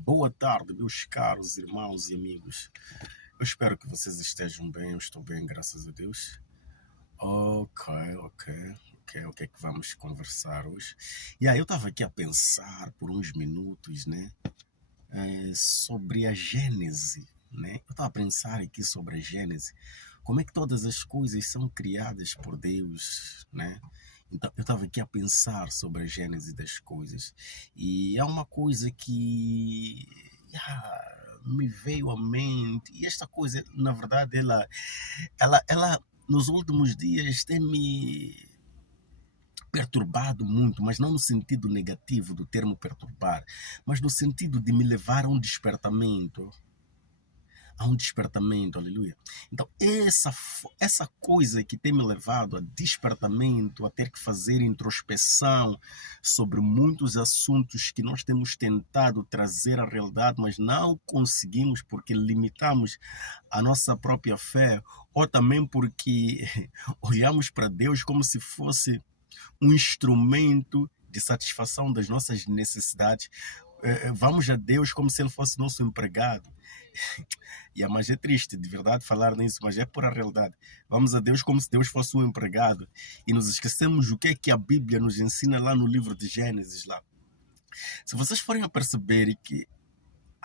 Boa tarde, meus caros irmãos e amigos. Eu espero que vocês estejam bem. Eu estou bem, graças a Deus. Ok. O que é que vamos conversar hoje? Eu estava aqui a pensar por uns minutos, né? Sobre a Gênese, né? Eu estava a pensar aqui sobre a Gênese. Como é que todas as coisas são criadas por Deus, né? Então, eu estava aqui a pensar sobre a gênese das coisas. E há uma coisa que me veio à mente. E esta coisa, na verdade, ela nos últimos dias tem me perturbado muito, mas não no sentido negativo do termo perturbar, mas no sentido de me levar a um despertamento. Aleluia. Então, essa coisa que tem me levado a despertamento, a ter que fazer introspeção sobre muitos assuntos que nós temos tentado trazer à realidade, mas não conseguimos porque limitamos a nossa própria fé, ou também porque olhamos para Deus como se fosse um instrumento de satisfação das nossas necessidades. Vamos a Deus como se Ele fosse nosso empregado. Mas é triste, de verdade, falar nisso, mas é pura realidade. Vamos a Deus como se Deus fosse um empregado e nos esquecemos o que é que a Bíblia nos ensina lá no livro de Gênesis. Lá. Se vocês forem a perceber que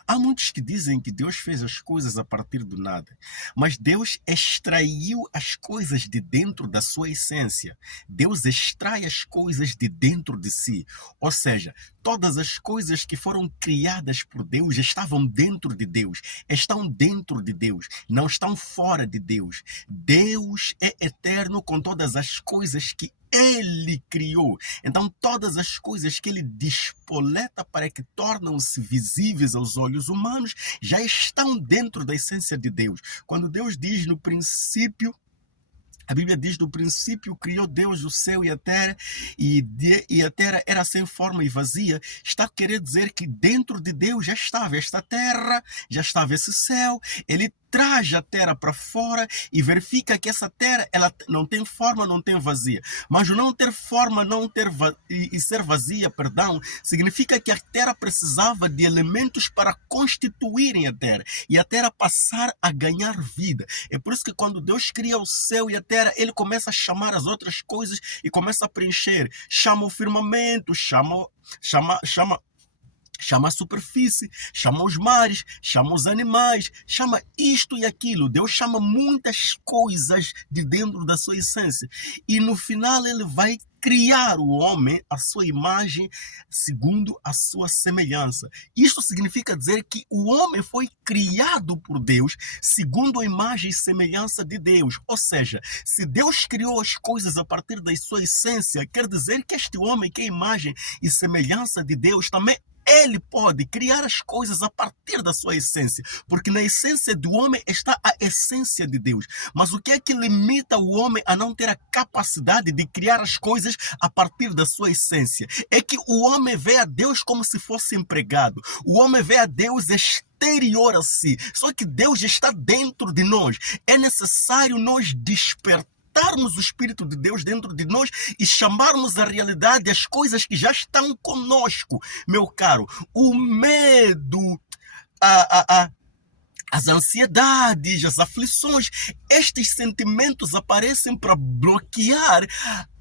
há muitos que dizem que Deus fez as coisas a partir do nada, mas Deus extraiu as coisas de dentro da sua essência. Deus extrai as coisas de dentro de si. Ou seja, todas as coisas que foram criadas por Deus estavam dentro de Deus, estão dentro de Deus, não estão fora de Deus. Deus é eterno com todas as coisas que Ele criou. Então, todas as coisas que Ele despoleta para que tornam-se visíveis aos olhos humanos já estão dentro da essência de Deus. Quando Deus diz no princípio, a Bíblia diz, no princípio criou Deus o céu e a terra, e a terra era sem forma e vazia. Está a querer dizer que dentro de Deus já estava esta terra, já estava esse céu. Ele traz a terra para fora e verifica que essa terra ela não tem forma, não tem vazia. Mas o não ter forma e ser vazia, significa que a terra precisava de elementos para constituírem a terra e a terra passar a ganhar vida. É por isso que quando Deus cria o céu e a terra, Ele começa a chamar as outras coisas e começa a preencher. Chama o firmamento, chama a superfície, chama os mares, chama os animais, chama isto e aquilo. Deus chama muitas coisas de dentro da sua essência. E no final Ele vai criar o homem à sua imagem, segundo a sua semelhança. Isto significa dizer que o homem foi criado por Deus, segundo a imagem e semelhança de Deus. Ou seja, se Deus criou as coisas a partir da sua essência, quer dizer que este homem, que é a imagem e semelhança de Deus, também ele pode criar as coisas a partir da sua essência, porque na essência do homem está a essência de Deus. Mas o que é que limita o homem a não ter a capacidade de criar as coisas a partir da sua essência? É que o homem vê a Deus como se fosse empregado. O homem vê a Deus exterior a si. Só que Deus está dentro de nós. É necessário nós despertarmos o Espírito de Deus dentro de nós e chamarmos a realidade as coisas que já estão conosco. Meu caro, o medo, as ansiedades, as aflições, estes sentimentos aparecem para bloquear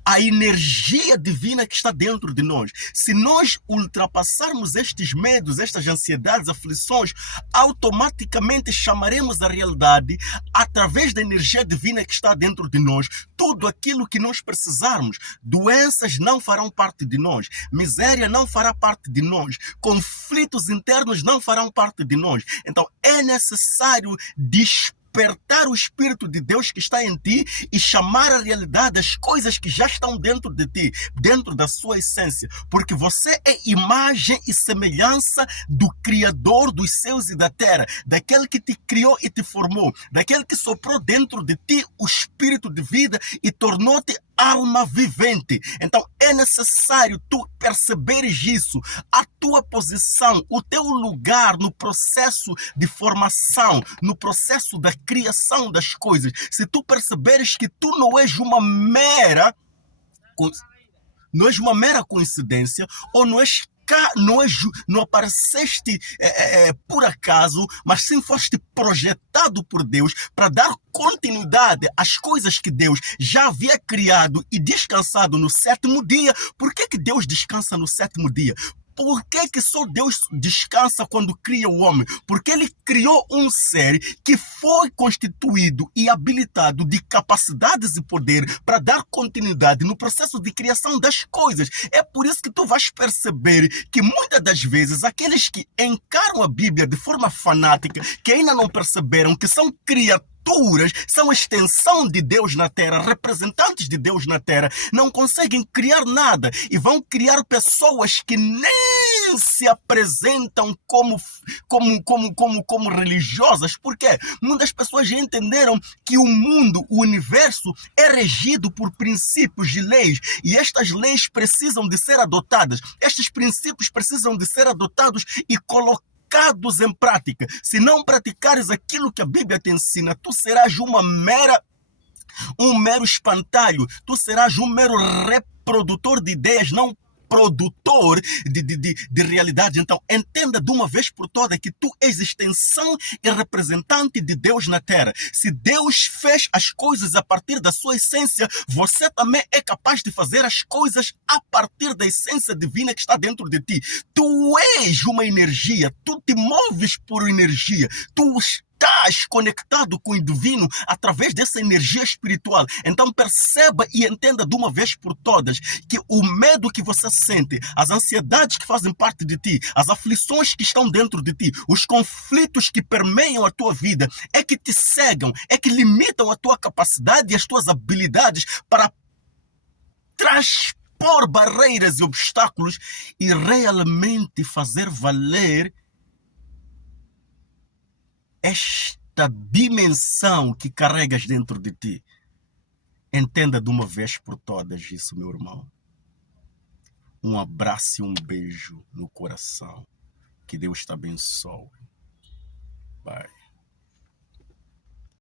a energia divina que está dentro de nós. Se nós ultrapassarmos estes medos, estas ansiedades, aflições, automaticamente chamaremos a realidade através da energia divina que está dentro de nós. Tudo aquilo que nós precisarmos. Doenças não farão parte de nós. Miséria não fará parte de nós. Conflitos internos não farão parte de nós. Então é necessário despertar o Espírito de Deus que está em ti e chamar a realidade as coisas que já estão dentro de ti, dentro da sua essência, porque você é imagem e semelhança do Criador dos céus e da terra, daquele que te criou e te formou, daquele que soprou dentro de ti o Espírito de vida e tornou-te alma vivente. Então é necessário tu perceberes isso, a tua posição, o teu lugar no processo de formação, no processo da criação das coisas. Se tu perceberes que tu não és uma mera coincidência ou não és cá não apareceste por acaso, mas sim foste projetado por Deus para dar continuidade às coisas que Deus já havia criado e descansado no sétimo dia. Por que Deus descansa no sétimo dia? Por que só Deus descansa quando cria o homem? Porque ele criou um ser que foi constituído e habilitado de capacidades e poder para dar continuidade no processo de criação das coisas. É por isso que tu vais perceber que muitas das vezes aqueles que encaram a Bíblia de forma fanática, que ainda não perceberam que são criaturas, são extensão de Deus na Terra, representantes de Deus na Terra, não conseguem criar nada e vão criar pessoas que nem se apresentam como religiosas. Por quê? Muitas pessoas já entenderam que o mundo, o universo é regido por princípios de leis e estas leis precisam de ser adotadas. Estes princípios precisam de ser adotados e colocados em prática. Se não praticares aquilo que a Bíblia te ensina, tu serás um mero espantalho, tu serás um mero reprodutor de ideias, não produtor de realidade. Então, entenda de uma vez por todas que tu és extensão e representante de Deus na Terra. Se Deus fez as coisas a partir da sua essência, você também é capaz de fazer as coisas a partir da essência divina que está dentro de ti. Tu és uma energia, tu te moves por energia, tu estás conectado com o divino através dessa energia espiritual. Então perceba e entenda de uma vez por todas que o medo que você sente, as ansiedades que fazem parte de ti, as aflições que estão dentro de ti, os conflitos que permeiam a tua vida, é que te cegam, é que limitam a tua capacidade e as tuas habilidades para transpor barreiras e obstáculos e realmente fazer valer esta dimensão que carregas dentro de ti. Entenda de uma vez por todas isso, meu irmão. Um abraço e um beijo no coração. Que Deus te abençoe. Bye.